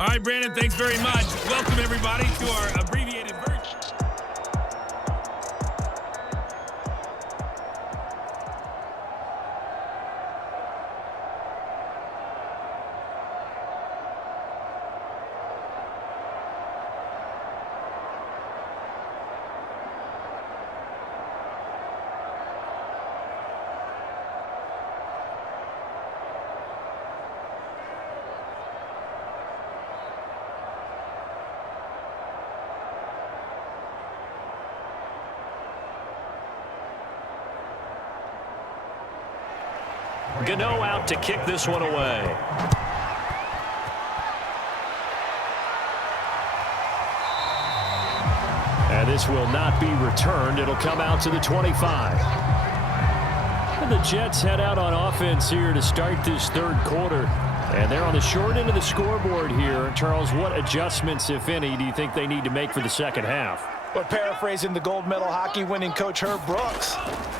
All right, Brandon, thanks very much. Welcome, everybody, to our abbreviated version. Gano out to kick this one away. And this will not be returned. It'll come out to the 25. And the Jets head out on offense here to start this third quarter. And they're on the short end of the scoreboard here. Charles, what adjustments, if any, do you think they need to make for the second half? Well, paraphrasing the gold medal hockey winning coach Herb Brooks,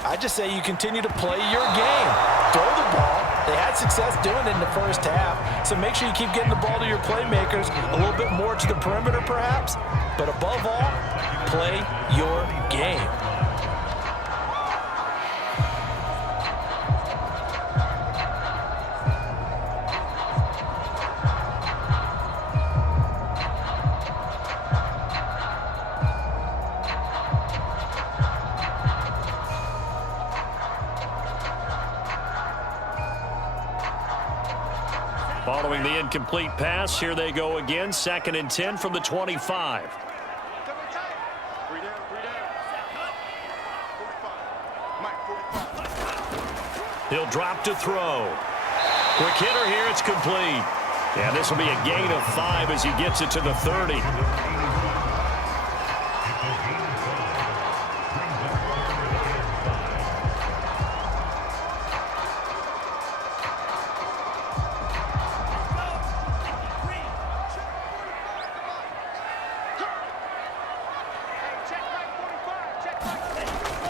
I just say you continue to play your game. Throw the ball. They had success doing it in the first half, so make sure you keep getting the ball to your playmakers, a little bit more to the perimeter perhaps, but above all, play your game. Following the incomplete pass, here they go again. 2nd and 10 from the 25. He'll drop to throw. Quick hitter here, it's complete. And this will be a gain of 5 as he gets it to the 30.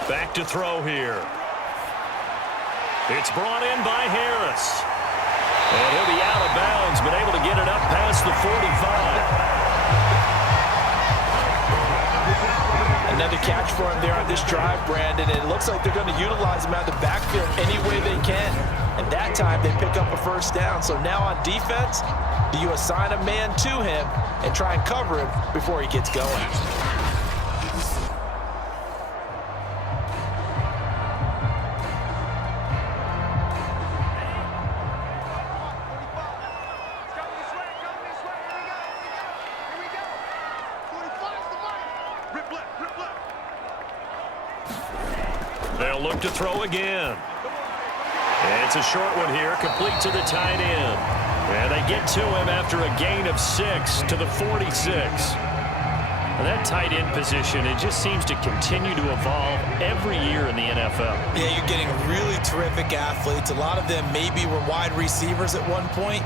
Back to throw here. It's brought in by Harris. And he'll be out of bounds, but able to get it up past the 45. Another catch for him there on this drive, Brandon. And it looks like they're going to utilize him out of the backfield any way they can. And that time they pick up a first down. So now on defense, do you assign a man to him and try and cover him before he gets going? They'll look to throw again. And it's a short one here, complete to the tight end. And they get to him after a gain of 6 to the 46. And that tight end position, it just seems to continue to evolve every year in the NFL. Yeah, you're getting really terrific athletes. A lot of them maybe were wide receivers at one point.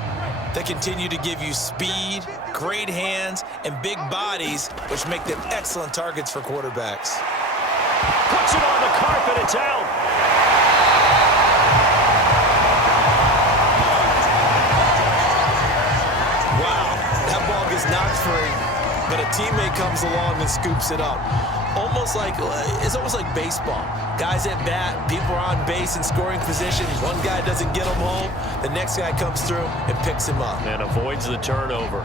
They continue to give you speed, great hands, and big bodies, which make them excellent targets for quarterbacks. Puts it on the carpet, it's out. Wow, that ball gets knocked free, but a teammate comes along and scoops it up. It's almost like baseball. Guys at bat, people are on base in scoring position. One guy doesn't get him home, the next guy comes through and picks him up. And avoids the turnover.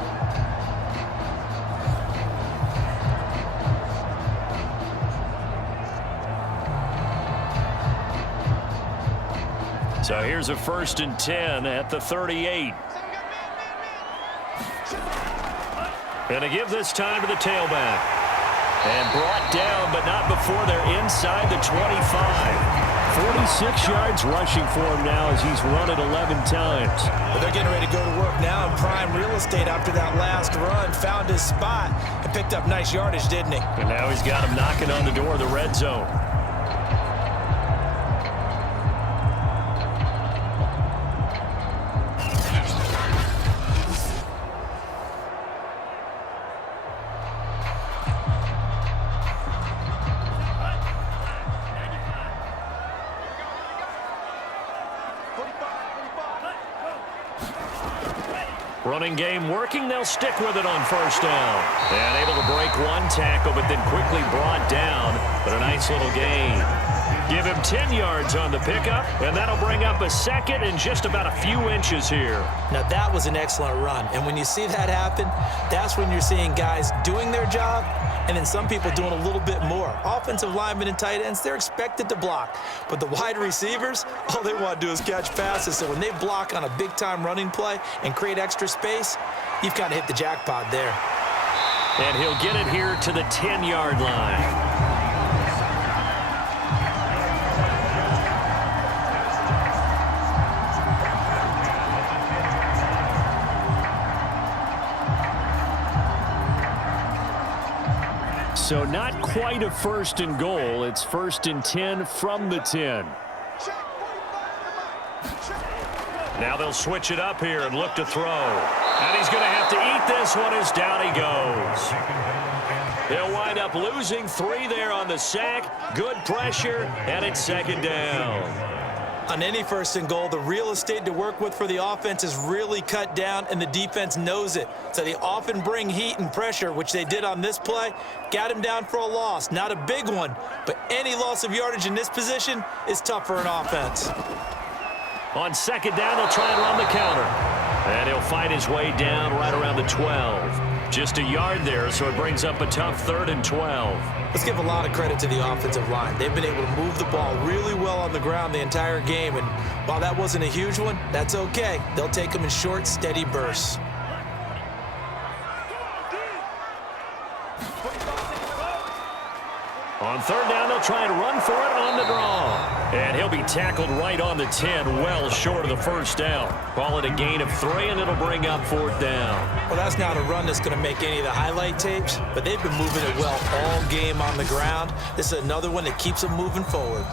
So here's a 1st and 10 at the 38. And a give this time to the tailback. And brought down, but not before they're inside the 25. 46 yards rushing for him now as he's run it 11 times. But they're getting ready to go to work now in prime real estate after that last run. Found his spot and picked up nice yardage, didn't he? And now he's got him knocking on the door of the red zone. Running game working. They'll stick with it on first down. And able to break one tackle, but then quickly brought down. But a nice little gain. Give him 10 yards on the pickup, and that'll bring up a second and just about a few inches here. Now, that was an excellent run. And when you see that happen, that's when you're seeing guys doing their job and then some people doing a little bit more. Offensive linemen and tight ends, they're expected to block. But the wide receivers, all they want to do is catch passes. So when they block on a big-time running play and create extra space, you've kind of hit the jackpot there. And he'll get it here to the 10-yard line. So not quite a first and goal. It's first and 10 from the 10. Now they'll switch it up here and look to throw. And he's going to have to eat this one as down he goes. He'll wind up losing 3 there on the sack. Good pressure, and it's second down. On any first and goal, the real estate to work with for the offense is really cut down, and the defense knows it. So they often bring heat and pressure, which they did on this play. Got him down for a loss. Not a big one, but any loss of yardage in this position is tough for an offense. On second down, they'll try and run the counter. And he'll fight his way down right around the 12. Just a yard there, so it brings up a tough 3rd and 12. Let's give a lot of credit to the offensive line. They've been able to move the ball really well on the ground the entire game, and while that wasn't a huge one, that's okay. They'll take them in short, steady bursts. On third down, they'll try and run for it on the draw. And he'll be tackled right on the 10, well short of the first down. Call it a gain of 3, and it'll bring up 4th down. Well, that's not a run that's going to make any of the highlight tapes, but they've been moving it well all game on the ground. This is another one that keeps them moving forward.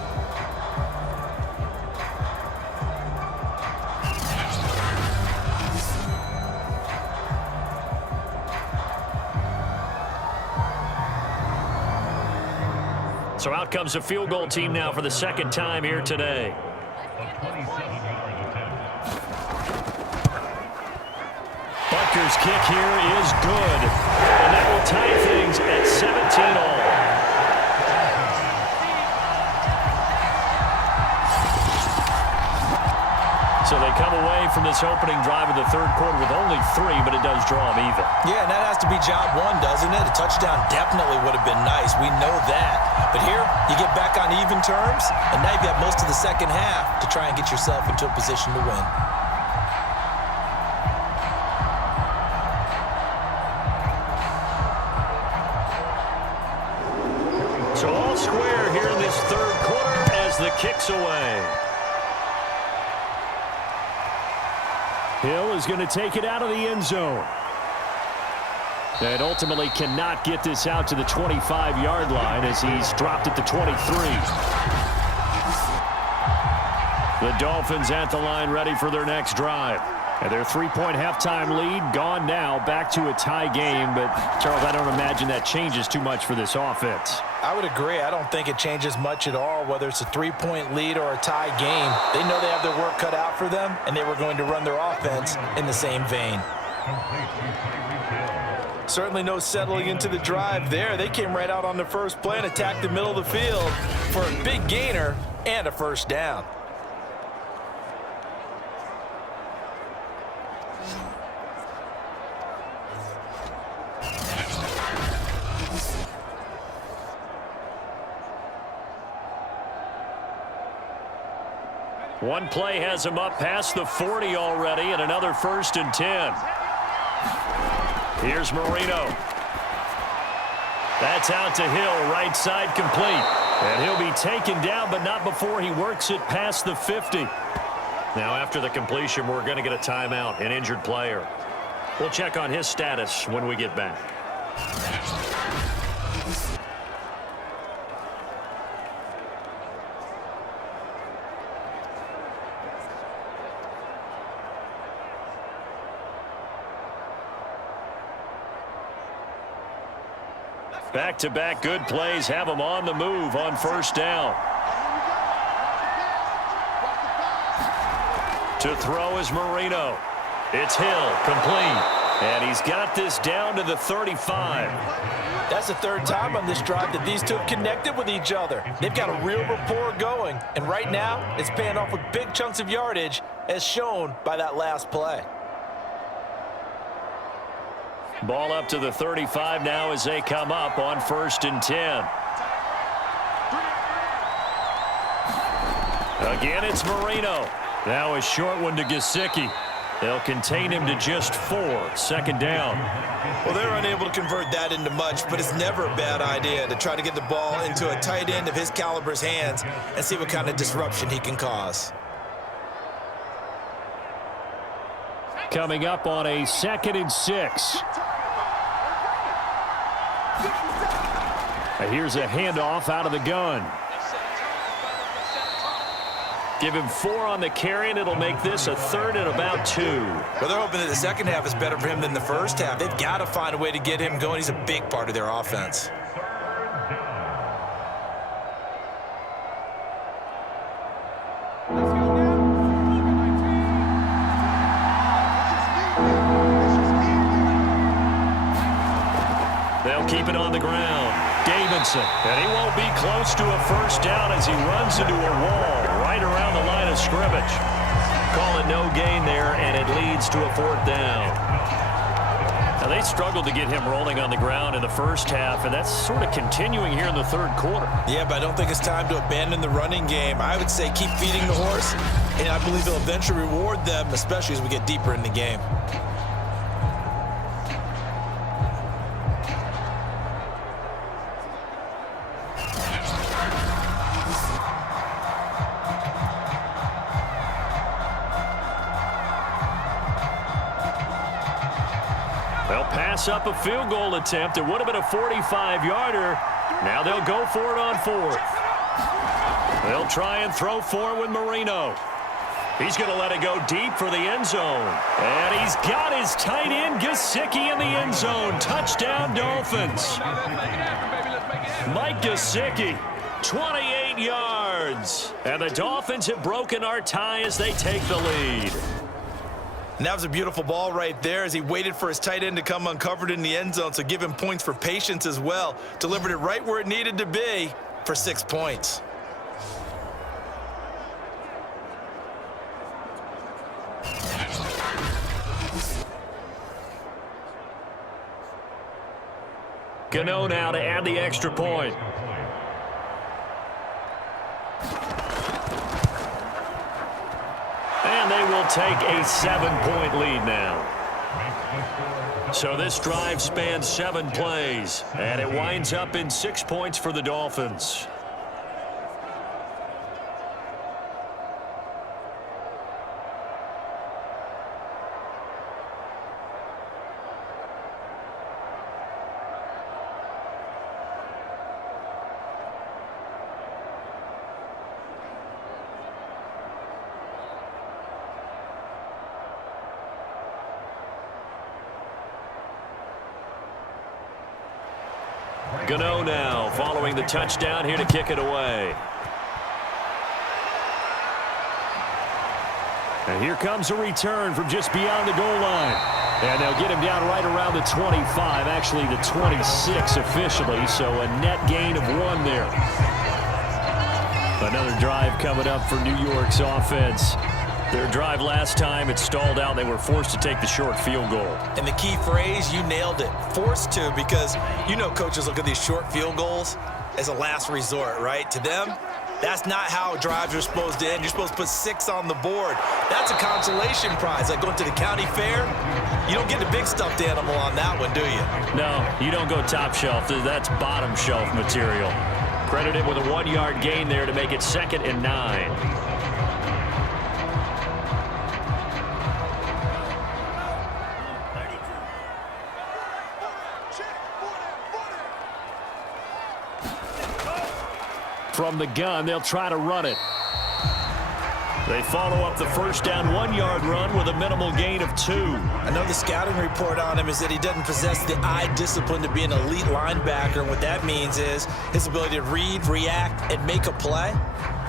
So out comes a field goal team now for the second time here today. Butker's kick here is good. And that will tie things at 17-all. So they come away from this opening drive of the third quarter with only 3, but it does draw them even. Yeah, and that has to be job 1, doesn't it? A touchdown definitely would have been nice. We know that. But here, you get back on even terms, and now you've got most of the second half to try and get yourself into a position to win. So all square here in this third quarter as the kick's away. Hill is going to take it out of the end zone. And ultimately cannot get this out to the 25-yard line as he's dropped at the 23. The Dolphins at the line ready for their next drive. And their 3-point halftime lead gone now, back to a tie game. But, Charles, I don't imagine that changes too much for this offense. I would agree. I don't think it changes much at all, whether it's a 3-point lead or a tie game. They know they have their work cut out for them, and they were going to run their offense in the same vein. Certainly no settling into the drive there. They came right out on the first play and attacked the middle of the field for a big gainer and a first down. One play has him up past the 40 already, and another 1st and 10. Here's Marino. That's out to Hill, right side complete. And he'll be taken down, but not before he works it past the 50. Now after the completion, we're going to get a timeout, an injured player. We'll check on his status when we get back. Back-to-back good plays have him on the move on first down. To throw is Marino. It's Hill, complete. And he's got this down to the 35. That's the third time on this drive that these two have connected with each other. They've got a real rapport going, and right now it's paying off with big chunks of yardage, as shown by that last play. Ball up to the 35 now as they come up on 1st and 10. Again, it's Marino. Now a short one to Gesicki. They'll contain him to just 4. 2nd down. Well, they're unable to convert that into much, but it's never a bad idea to try to get the ball into a tight end of his caliber's hands and see what kind of disruption he can cause. Coming up on a 2nd and 6. And here's a handoff out of the gun. Give him 4 on the carry, and it'll make this a 3rd and about 2. Well, they're hoping that the second half is better for him than the first half. They've got to find a way to get him going. He's a big part of their offense. They'll keep it on the ground. Davidson, and he won't be close to a 1st down as he runs into a wall right around the line of scrimmage. Call it no gain there, and it leads to a 4th down. Now, they struggled to get him rolling on the ground in the first half, and that's sort of continuing here in the 3rd quarter. Yeah, but I don't think it's time to abandon the running game. I would say keep feeding the horse, and I believe it'll eventually reward them, especially as we get deeper in the game. They'll pass up a field goal attempt. It would have been a 45-yarder. Now they'll go for it on 4th. They'll try and throw for it with Marino. He's going to let it go deep for the end zone. And he's got his tight end, Gesicki, in the end zone. Touchdown, Dolphins. Mike Gesicki, 28 yards. And the Dolphins have broken our tie as they take the lead. And that was a beautiful ball right there as he waited for his tight end to come uncovered in the end zone, so give him points for patience as well. Delivered it right where it needed to be for 6 points. Gano now to add the extra point. And they will take a 7-point lead now. So this drive spans 7 plays, and it winds up in 6 points for the Dolphins. Gano now following the touchdown here to kick it away. And here comes a return from just beyond the goal line. And they'll get him down right around the 25, actually the 26 officially, so a net gain of 1 there. Another drive coming up for New York's offense. Their drive last time, it stalled out. They were forced to take the short field goal. And the key phrase, you nailed it, forced to, because you know coaches look at these short field goals as a last resort, right? To them, that's not how drives are supposed to end. You're supposed to put 6 on the board. That's a consolation prize. Like going to the county fair, you don't get the big stuffed animal on that one, do you? No, you don't go top shelf. That's bottom shelf material. Credited with a 1-yard gain there to make it 2nd and 9. From the gun, they'll try to run it. They follow up the first down 1-yard run with a minimal gain of 2. I know the scouting report on him is that he doesn't possess the eye discipline to be an elite linebacker. And what that means is his ability to read, react, and make a play.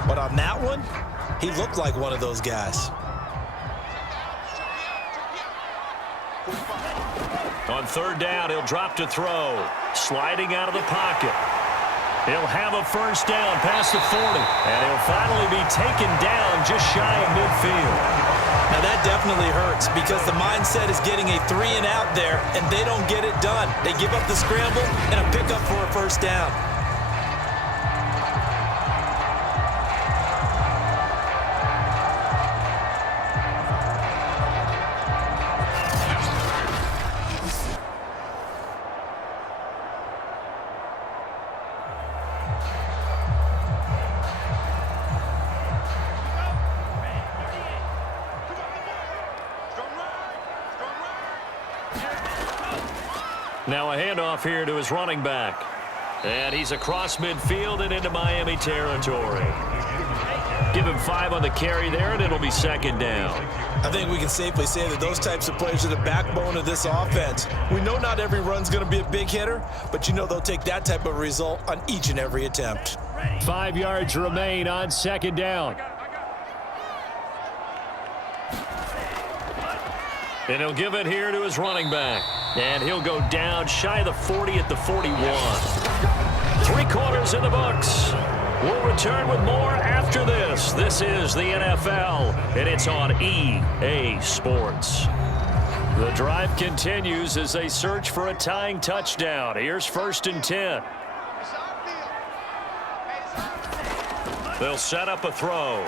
But on that one, he looked like one of those guys. On third down, he'll drop to throw. Sliding out of the pocket. He'll have a first down past the 40. And he'll finally be taken down just shy of midfield. Now that definitely hurts because the mindset is getting a 3-and-out there, and they don't get it done. They give up the scramble and a pickup for a first down. Now a handoff here to his running back. And he's across midfield and into Miami territory. Give him 5 on the carry there, and it'll be second down. I think we can safely say that those types of players are the backbone of this offense. We know not every run's going to be a big hitter, but you know they'll take that type of result on each and every attempt. 5 yards remain on second down. And he'll give it here to his running back. And he'll go down shy of the 40 at the 41. 3 quarters in the books. We'll return with more after this. This is the NFL, and it's on EA Sports. The drive continues as they search for a tying touchdown. Here's 1st and 10. They'll set up a throw.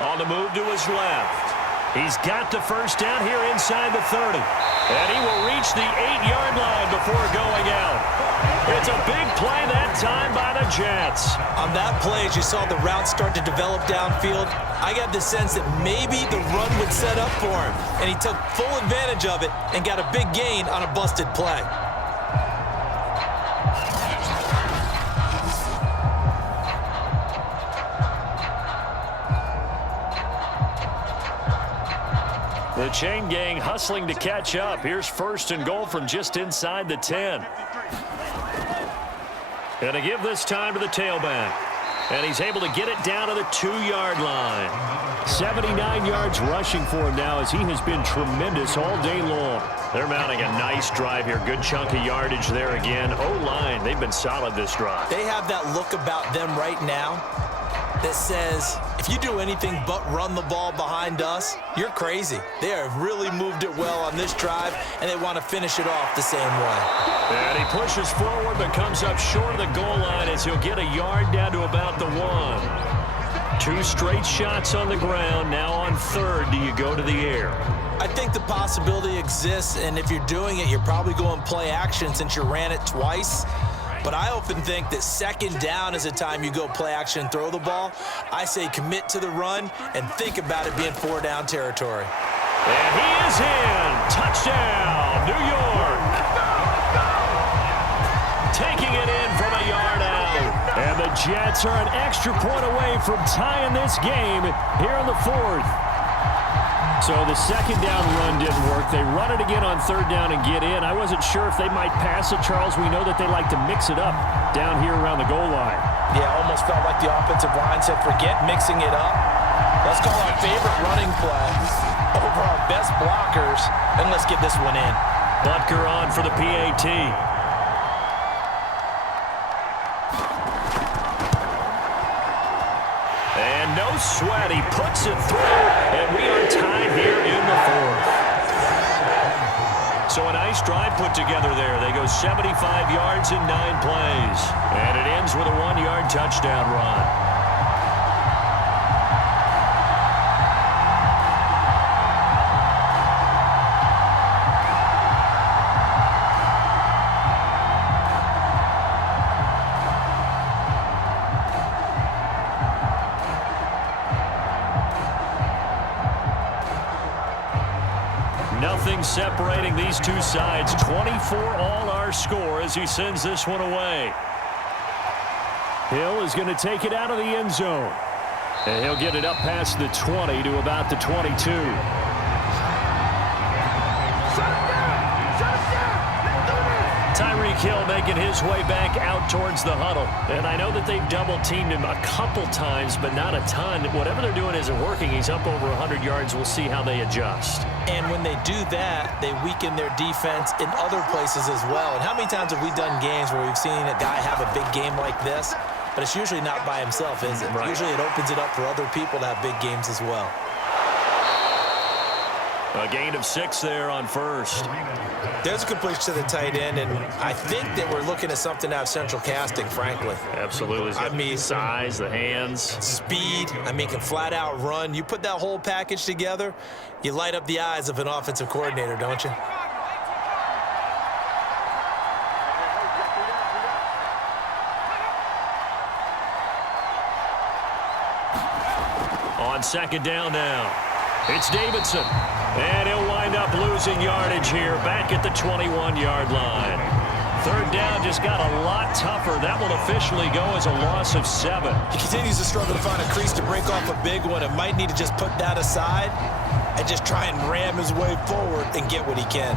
On the move to his left. He's got the first down here inside the 30. And he will reach the 8-yard line before going out. It's a big play that time by the Jets. On that play, as you saw the route start to develop downfield, I got the sense that maybe the run would set up for him. And he took full advantage of it and got a big gain on a busted play. The chain gang hustling to catch up. Here's 1st and goal from just inside the 10. And to give this time to the tailback. And he's able to get it down to the 2-yard line. 79 yards rushing for him now as he has been tremendous all day long. They're mounting a nice drive here. Good chunk of yardage there again. O-line, they've been solid this drive. They have that look about them right now that says, if you do anything but run the ball behind us, you're crazy. They have really moved it well on this drive, and they want to finish it off the same way. And he pushes forward but comes up short of the goal line as he'll get a yard down to about the 1. 2 straight shots on the ground. Now on 3rd, do you go to the air? I think the possibility exists, and if you're doing it, you're probably going play action since you ran it twice. But I often think that 2nd down is the time you go play action and throw the ball. I say commit to the run and think about it being 4-down territory. And he is in. Touchdown, New York. Taking it in from a yard out. And the Jets are an extra point away from tying this game here in the 4th. So the 2nd down run didn't work. They run it again on 3rd down and get in. I wasn't sure if they might pass it, Charles. We know that they like to mix it up down here around the goal line. Yeah, almost felt like the offensive line said, forget mixing it up. Let's call our favorite running play over our best blockers, and let's get this one in. Butker on for the PAT. And no sweat, he puts it through, and we are tied here in the 4th. So a nice drive put together there. They go 75 yards in 9 plays, and it ends with a 1-yard touchdown run. Nothing separating these two sides. 24 all our score as he sends this one away. Hill is going to take it out of the end zone. And he'll get it up past the 20 to about the 22. Tyreek Tyreek Hill making his way back out towards the huddle. And I know that they've double-teamed him a couple times, but not a ton. Whatever they're doing isn't working. He's up over 100 yards. We'll see how they adjust. And when they do that, they weaken their defense in other places as well. And how many times have we done games where we've seen a guy have a big game like this? But it's usually not by himself, is it? Right. Usually it opens it up for other people to have big games as well. A gain of 6 there on first. There's a completion to the tight end, and I think that we're looking at something out of central casting, frankly. Absolutely. I mean, size, the hands. Speed, I mean, can flat out run. You put that whole package together, you light up the eyes of an offensive coordinator, don't you? On second down now, it's Davidson. And he'll wind up losing yardage here back at the 21-yard line. Third down just got a lot tougher. That will officially go as a loss of 7. He continues to struggle to find a crease to break off a big one and might need to just put that aside and just try and ram his way forward and get what he can.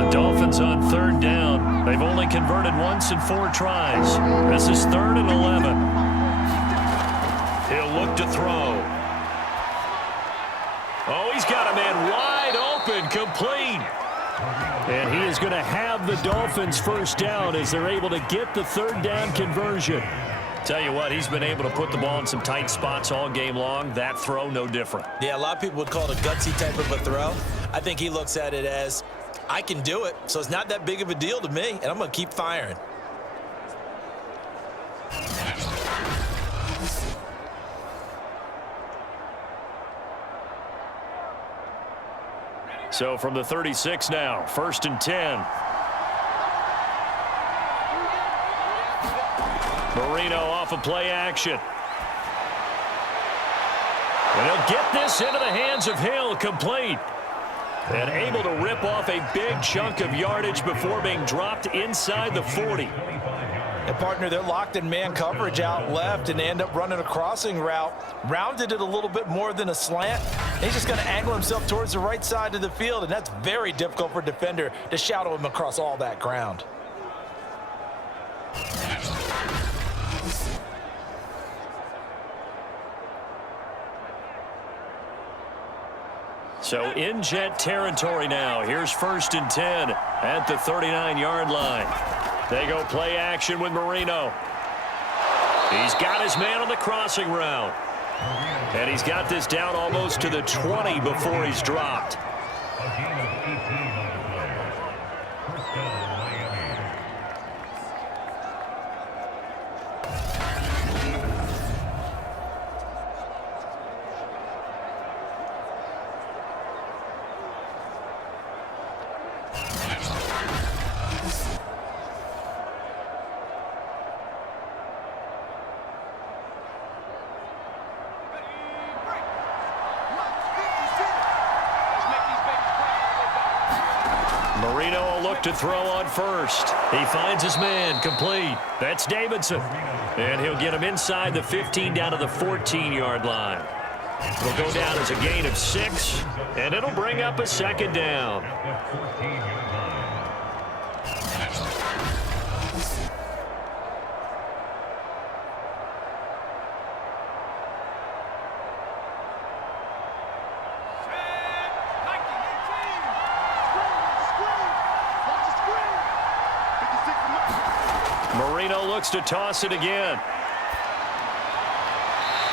The Dolphins on third down. They've only converted once in 4 tries. This is 3rd and 11. He'll look to throw. Oh, he's got a man wide open, complete. And he is going to have the Dolphins first down as they're able to get the third down conversion. Tell you what, he's been able to put the ball in some tight spots all game long. That throw, no different. Yeah, a lot of people would call it a gutsy type of a throw. I think he looks at it as, I can do it, so it's not that big of a deal to me, and I'm going to keep firing. So from the 36 now, 1st and 10. Marino off of play action. And he'll get this into the hands of Hill, complete. And able to rip off a big chunk of yardage before being dropped inside the 40. And, partner, they're locked in man coverage out left and they end up running a crossing route. Rounded it a little bit more than a slant. He's just going to angle himself towards the right side of the field, and that's very difficult for a defender to shadow him across all that ground. So in jet territory now. Here's 1st and 10 at the 39-yard line. They go play action with Marino. He's got his man on the crossing route. And he's got this down almost to the 20 before he's dropped. Marino will look to throw on first. He finds his man, complete. That's Davidson. And he'll get him inside the 15 down to the 14-yard line. It'll go down as a gain of 6, and it'll bring up a 2nd down. Marino looks to toss it again.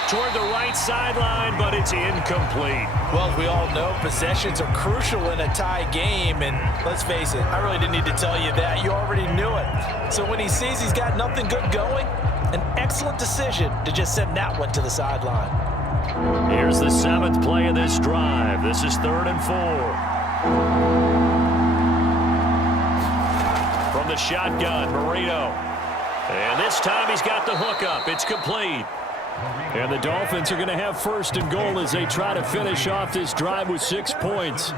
Toward the right sideline, but it's incomplete. Well, as we all know, possessions are crucial in a tie game, and let's face it, I really didn't need to tell you that. You already knew it. So when he sees he's got nothing good going, an excellent decision to just send that one to the sideline. Here's the 7th play of this drive. This is 3rd and 4. From the shotgun, Marino. And this time he's got the hookup. It's complete. And the Dolphins are going to have 1st and goal as they try to finish off this drive with 6 points.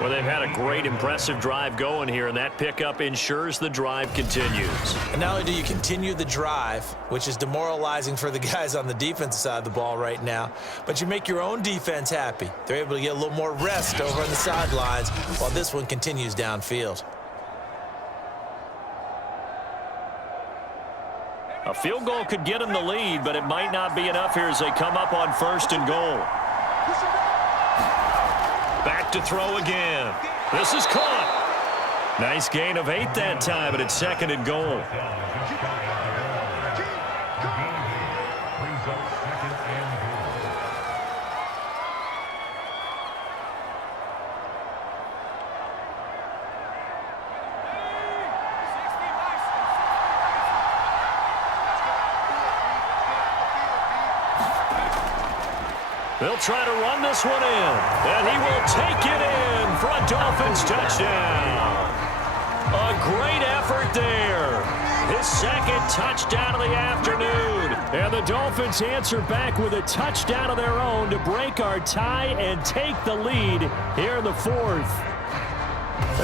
Well, they've had a great, impressive drive going here, and that pickup ensures the drive continues. And not only do you continue the drive, which is demoralizing for the guys on the defensive side of the ball right now, but you make your own defense happy. They're able to get a little more rest over on the sidelines while this one continues downfield. A field goal could get them the lead, but it might not be enough here as they come up on 1st and goal. Back to throw again. This is caught. Nice gain of 8 that time, but it's 2nd and goal. They'll try to run this one in, and he will take it in for a Dolphins touchdown. A great effort there. His 2nd touchdown of the afternoon. And the Dolphins answer back with a touchdown of their own to break our tie and take the lead here in the 4th.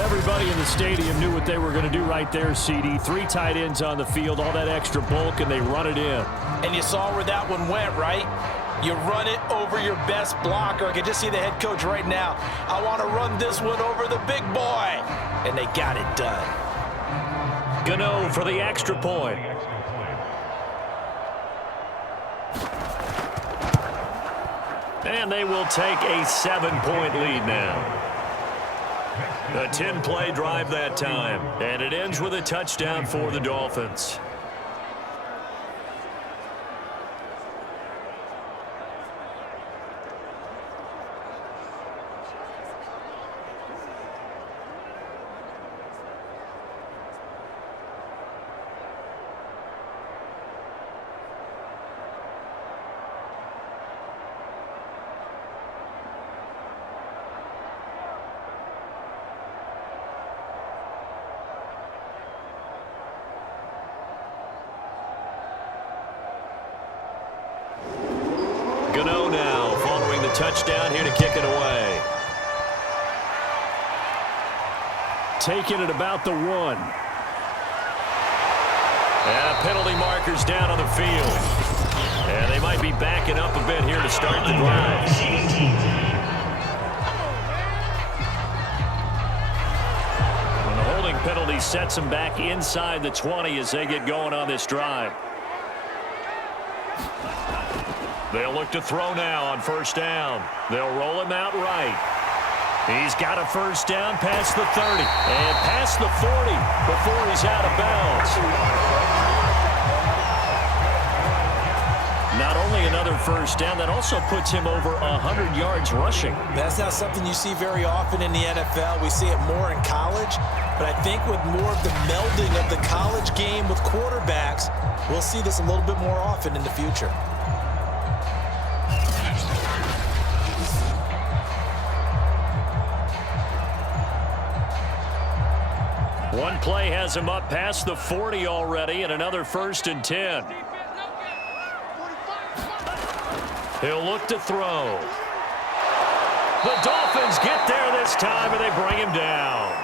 Everybody in the stadium knew what they were going to do right there, CD. 3 tight ends on the field, all that extra bulk, and they run it in. And you saw where that one went, right? You run it over your best blocker. I can just see the head coach right now. I want to run this one over the big boy. And they got it done. Gano for the extra point. And they will take a 7-point lead now. A 10-play drive that time. And it ends with a touchdown for the Dolphins. Gano now following the touchdown here to kick it away. Taking it about the 1. And a penalty marker's down on the field. And they might be backing up a bit here to start the drive. And the holding penalty sets them back inside the 20 as they get going on this drive. They'll look to throw now on 1st down. They'll roll him out right. He's got a 1st down past the 30 and past the 40 before he's out of bounds. Not only another 1st down, that also puts him over 100 yards rushing. That's not something you see very often in the NFL. We see it more in college, but I think with more of the melding of the college game with quarterbacks, we'll see this a little bit more often in the future. One play has him up past the 40 already, and another 1st and 10. He'll look to throw. The Dolphins get there this time, and they bring him down.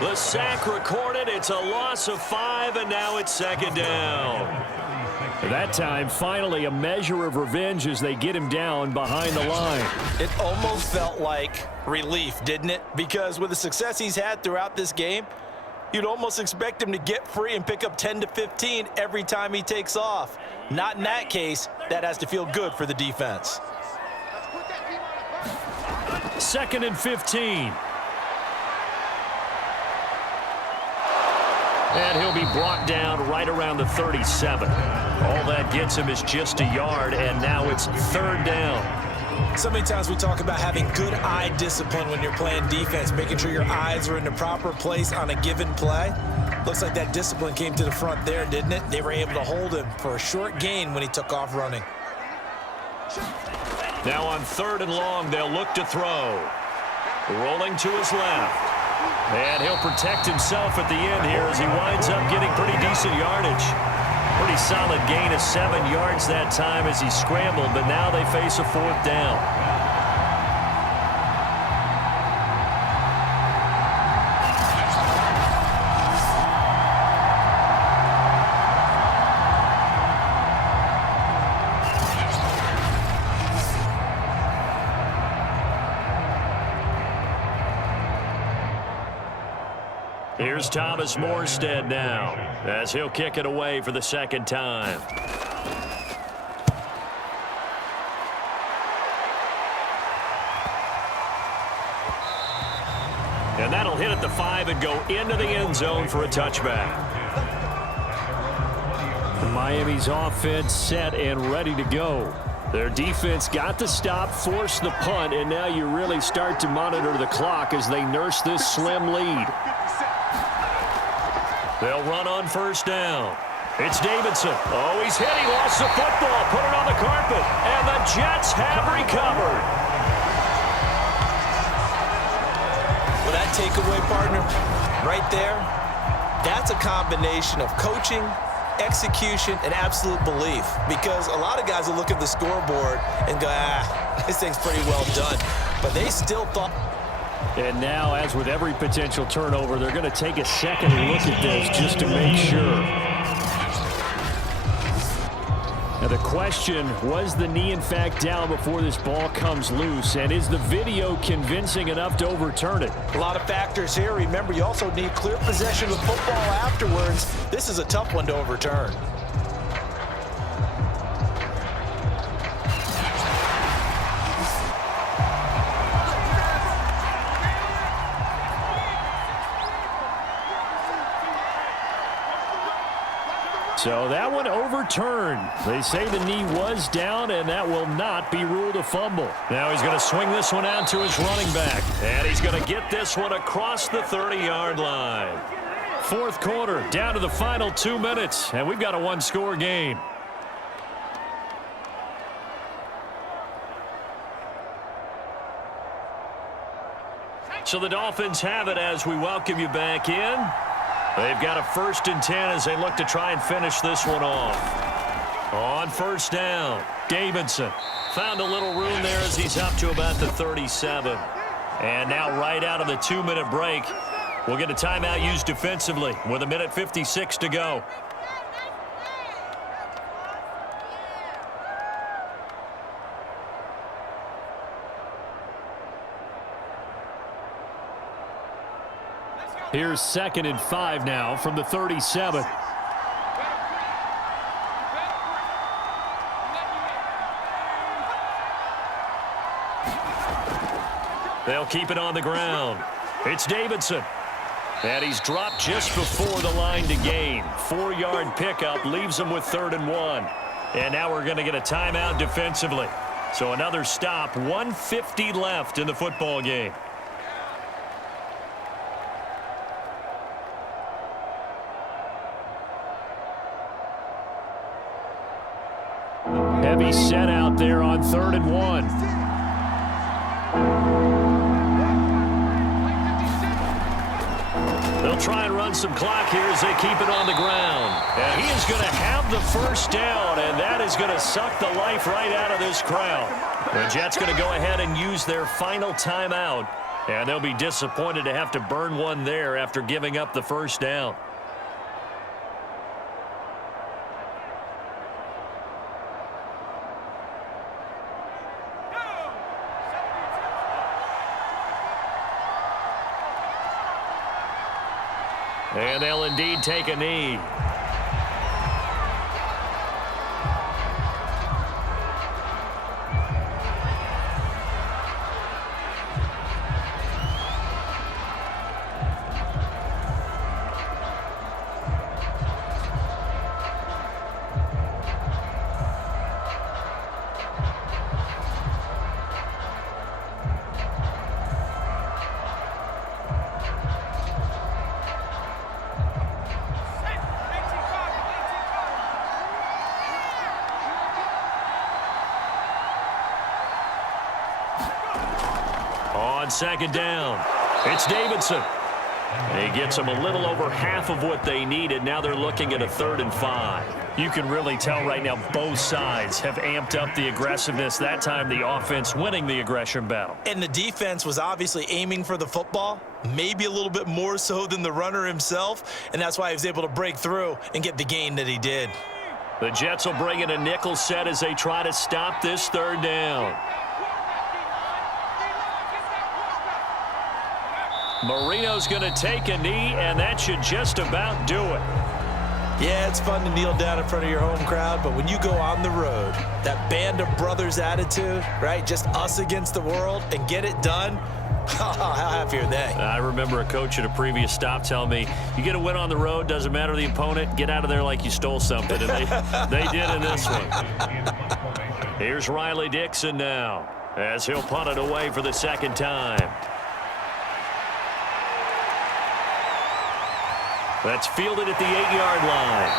The sack recorded. It's a loss of 5, and now it's 2nd down. That time, finally, a measure of revenge as they get him down behind the line. It almost felt like relief, didn't it? Because with the success he's had throughout this game, you'd almost expect him to get free and pick up 10 to 15 every time he takes off. Not in that case. That has to feel good for the defense. 2nd and 15. And he'll be brought down right around the 37. All that gets him is just a yard, and now it's 3rd down. So many times we talk about having good eye discipline when you're playing defense, making sure your eyes are in the proper place on a given play. Looks like that discipline came to the front there, didn't it? They were able to hold him for a short gain when he took off running. Now on 3rd and long, they'll look to throw. Rolling to his left. And he'll protect himself at the end here as he winds up getting pretty decent yardage. Pretty solid gain of 7 yards that time as he scrambled, but now they face a 4th down. Here's Thomas Morstead now as he'll kick it away for the second time. And that'll hit at the 5 and go into the end zone for a touchback. Miami's offense set and ready to go. Their defense got the stop, forced the punt, and now you really start to monitor the clock as they nurse this slim lead. They'll run on first down. It's Davidson. Oh, he's hit. He lost the football. Put it on the carpet. And the Jets have recovered. Well, that takeaway, partner, right there, that's a combination of coaching, execution, and absolute belief. Because a lot of guys will look at the scoreboard and go, this thing's pretty well done. But they still thought. And now, as with every potential turnover, they're going to take a second look at this just to make sure. Now the question, was the knee in fact down before this ball comes loose? And is the video convincing enough to overturn it? A lot of factors here. Remember, you also need clear possession of the football afterwards. This is a tough one to overturn. So that one overturned. They say the knee was down, and that will not be ruled a fumble. Now he's going to swing this one out to his running back. And he's going to get this one across the 30-yard line. Fourth quarter, down to the final 2 minutes, and we've got a one-score game. So the Dolphins have it as we welcome you back in. They've got a 1st and 10 as they look to try and finish this one off. On first down, Davidson found a little room there as he's up to about the 37. And now right out of the 2-minute break, we'll get a timeout used defensively with 1:56 to go. Here's 2nd and 5 now from the 37. They'll keep it on the ground. It's Davidson. And he's dropped just before the line to gain. 4-yard pickup leaves him with 3rd and 1. And now we're going to get a timeout defensively. So another stop, 1:50 left in the football game. Heavy set out there on 3rd and 1. They'll try and run some clock here as they keep it on the ground. And he is going to have the first down, and that is going to suck the life right out of this crowd. The Jets going to go ahead and use their final timeout, and they'll be disappointed to have to burn one there after giving up the first down. And they'll indeed take a knee. On 2nd down, it's Davidson. And he gets them a little over half of what they needed. Now they're looking at a 3rd and 5. You can really tell right now both sides have amped up the aggressiveness. That time the offense winning the aggression battle. And the defense was obviously aiming for the football, maybe a little bit more so than the runner himself, and that's why he was able to break through and get the gain that he did. The Jets will bring in a nickel set as they try to stop this 3rd down. Marino's going to take a knee, and that should just about do it. Yeah, it's fun to kneel down in front of your home crowd, but when you go on the road, that band of brothers attitude, right, just us against the world, and get it done, how happy are they? I remember a coach at a previous stop telling me, you get a win on the road, doesn't matter the opponent, get out of there like you stole something, and they did in this one. Here's Riley Dixon now, as he'll punt it away for the second time. That's fielded at the 8-yard line.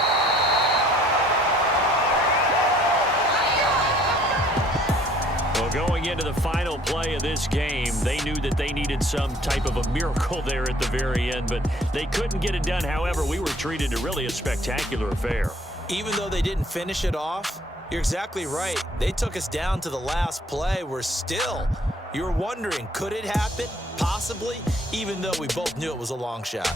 Well, going into the final play of this game, they knew that they needed some type of a miracle there at the very end, but they couldn't get it done. However, we were treated to really a spectacular affair. Even though they didn't finish it off, you're exactly right. They took us down to the last play. You were wondering, could it happen? Possibly, even though we both knew it was a long shot.